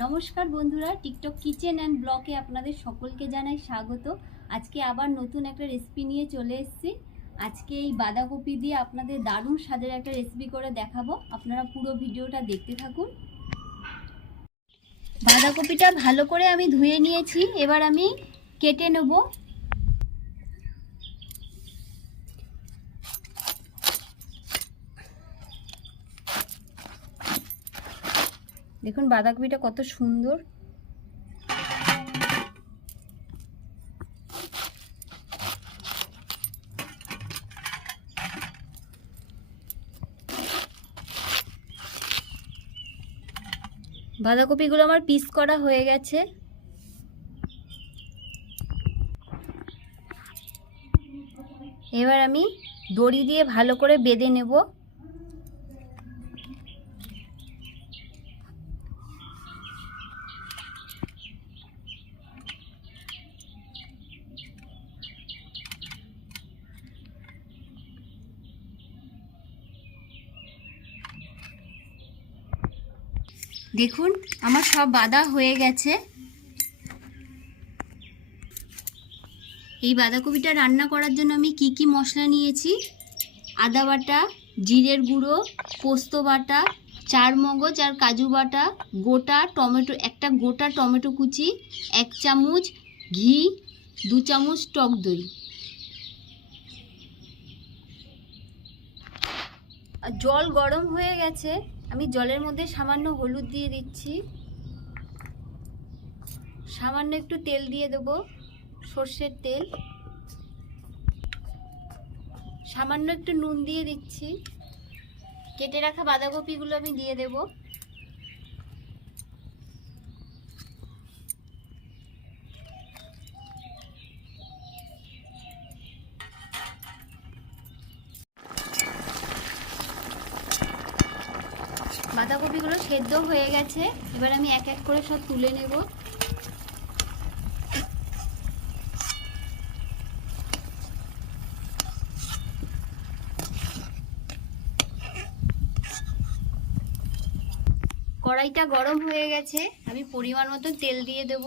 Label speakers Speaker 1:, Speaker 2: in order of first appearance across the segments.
Speaker 1: নমস্কার বন্ধুরা, TikTok kitchen and ব্লকে আপনাদের সকলকে জানাই স্বাগত। আজকে আবার নতুন একটা রেসিপি নিয়ে চলে এসেছি। আজকে এই বাঁধাকপি দিয়ে আপনাদের দারুণ স্বাদের একটা রেসিপি করে দেখাবো। আপনারা পুরো ভিডিওটা দেখতে থাকুন। বাঁধাকপিটা ভালো করে আমি ধুয়ে নিয়েছি। এবার আমি কেটে নেব দেখুন বাঁধাকপিটা কত সুন্দর। বাঁধাকপিগুলো আমার পিস করা হয়ে গেছে। এবার আমি দড়ি দিয়ে ভালো করে বেঁধে নেব। দেখুন, আমার সব বাঁধা হয়ে গেছে। এই বাঁধাকপিটা রান্না করার জন্য আমি কি কি মশলা নিয়েছি? আদা বাটা, জিরের গুঁড়ো, পোস্ত বাটা, চার মগজ আর কাজু বাটা, গোটা টমেটো, একটা গোটা টমেটো কুচি, এক চামচ ঘি, দু চামচ টক দই। জল গরম হয়ে গেছে। আমি জলের মধ্যে সামান্য হলুদ দিয়ে দিচ্ছি। সামান্য একটু তেল দিয়ে দেব, সর্ষের তেল। সামান্য একটু নুন দিয়ে দিচ্ছি। কেটে রাখা বাঁধাকপিগুলো আমি দিয়ে দেব। বাঁধাকপিগুলো সেদ্ধ হয়ে গেছে। এবার আমি এক এক করে সব তুলে নেব। কড়াইটা গরম হয়ে গেছে। আমি পরিমাণ মতো তেল দিয়ে দেব।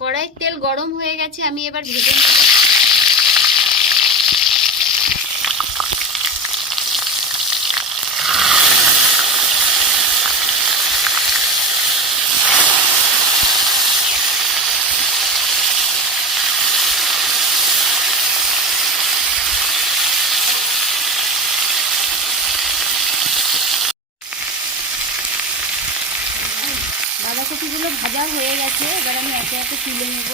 Speaker 1: কড়াইয়ের তেল গরম হয়ে গেছে। আমি এবার ভেজে নেব। বাঁধাকপিগুলো ভাজা হয়ে গেছে, এবার আমি একে একে তুলে নেব।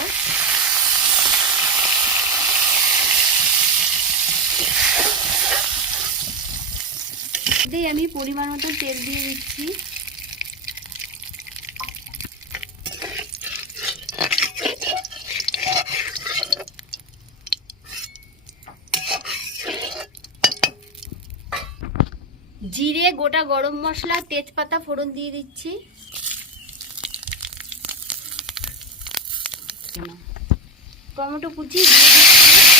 Speaker 1: এতেই আমি পরিমাণ মতো তেল দিয়ে দিচ্ছি। জিরে, গোটা গরম মশলা, তেজপাতা ফোড়ন দিয়ে দিচ্ছি। টমেটো কুচি দিয়ে দিচ্ছি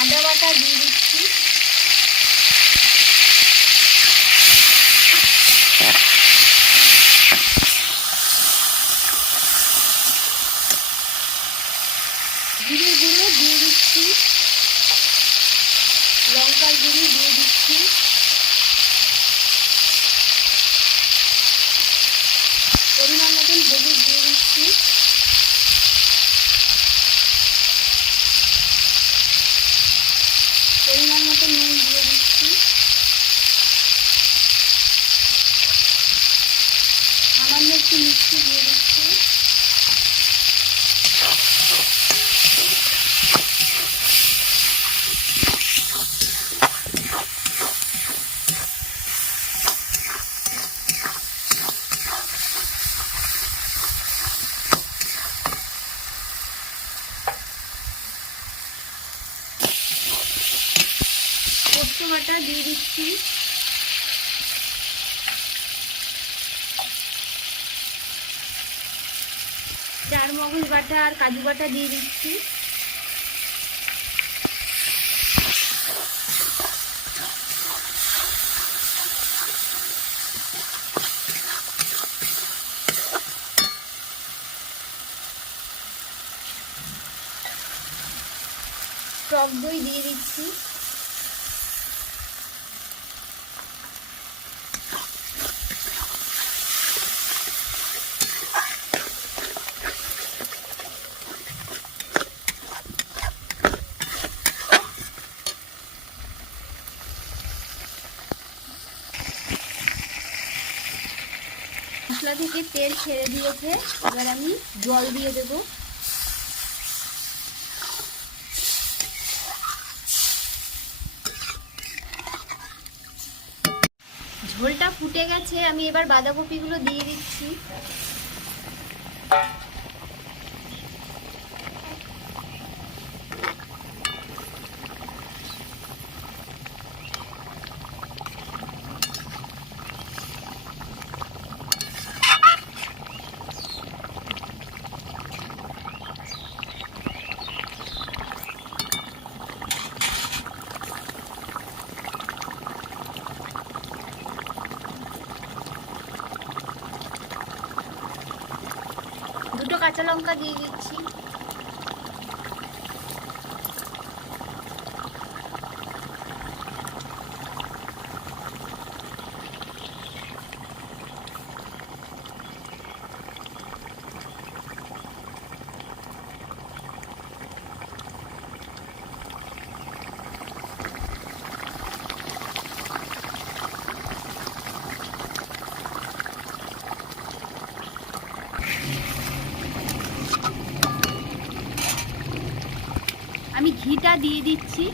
Speaker 1: আদা বাটা দিয়ে দিচ্ছি জিরে গুঁড়ো দিয়ে দিচ্ছি লঙ্কার গুঁড়ো দিয়ে দিচ্ছি পরিমাণ মতন হলুদ দিয়ে দিচ্ছি পরিমাণ মতো নুন দিয়ে দিচ্ছি সামান্য একটু মিষ্টি দিয়ে দিচ্ছি পোস্ত বাটা দিয়ে দিচ্ছি। চার মগজ বাটা আর কাজু বাটা দিয়ে দিচ্ছি। টক দই দিয়ে দিচ্ছি মশলা থেকে তেল ছেড়ে দিয়েছে, এবার আমি জল দিয়ে দেবো। ঝোলটা ফুটে গেছে, আমি এবার বাঁধাকপিগুলো দিয়ে দিচ্ছি। কাঁচা লঙ্কা দিয়ে দিচ্ছি আমি ঘিটা দিয়ে দিচ্ছি।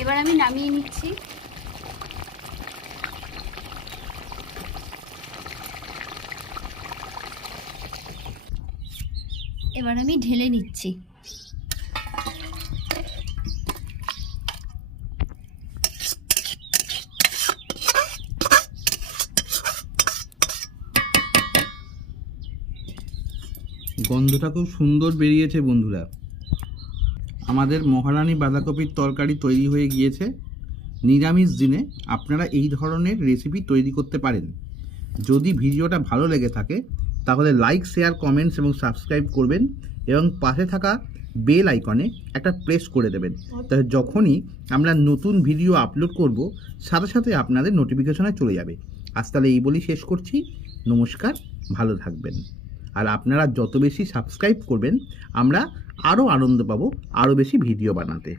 Speaker 1: এবার আমি নামিয়ে নিচ্ছি। এবার আমি ঢেলে নিচ্ছি।
Speaker 2: গন্ধটা খুব সুন্দর বেরিয়েছে, বন্ধুরা। আমাদের মহারানী বাঁধাকপির তরকারি তৈরি হয়ে গিয়েছে। নিরামিষ দিনে আপনারা এই ধরনের রেসিপি তৈরি করতে পারেন। যদি ভিডিওটা ভালো লেগে থাকে তাহলে লাইক শেয়ার কমেন্টস এবং সাবস্ক্রাইব করবেন এবং পাশে থাকা বেল আইকনে একটা প্রেস করে দেবেন। তাহলে যখনই আমরা নতুন ভিডিও আপলোড করব, সাথে সাথে আপনাদের নোটিফিকেশনে চলে যাবে। আজ তাহলে এই বলেই শেষ করছি। নমস্কার, ভালো থাকবেন। আর আপনারা যত বেশি সাবস্ক্রাইব করবেন, আমরা আরও আনন্দ পাবো আরও বেশি ভিডিও বানাতে।